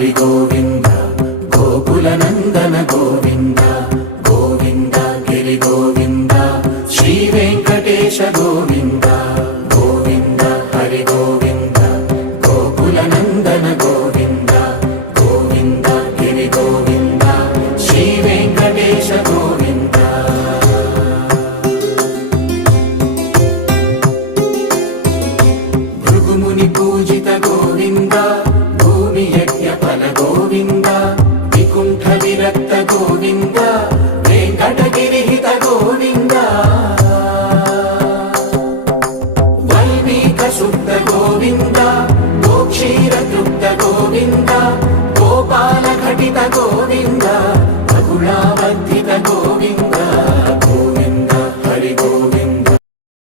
హరి గోవింద గోకుల నందన గోవింద గోవింద గిరి గోవింద శ్రీ వెంకటేశ గోవింద గోవింద హరి గోవింద గోకుల నందన గోవింద గోవింద గిరి గోవింద శ్రీ వెంకటేశ గోవింద భృగుముని పూజిత గోవింద భూమి యజ్ఞ ఫల గోవింద వికుంఠ విరక్త గోవింద వెంకటగిరిహిత గోవింద వైదిక శుద్ధ గోవింద గోక్షీర తృప్త గోవింద గోపాల ఘటిత గోవింద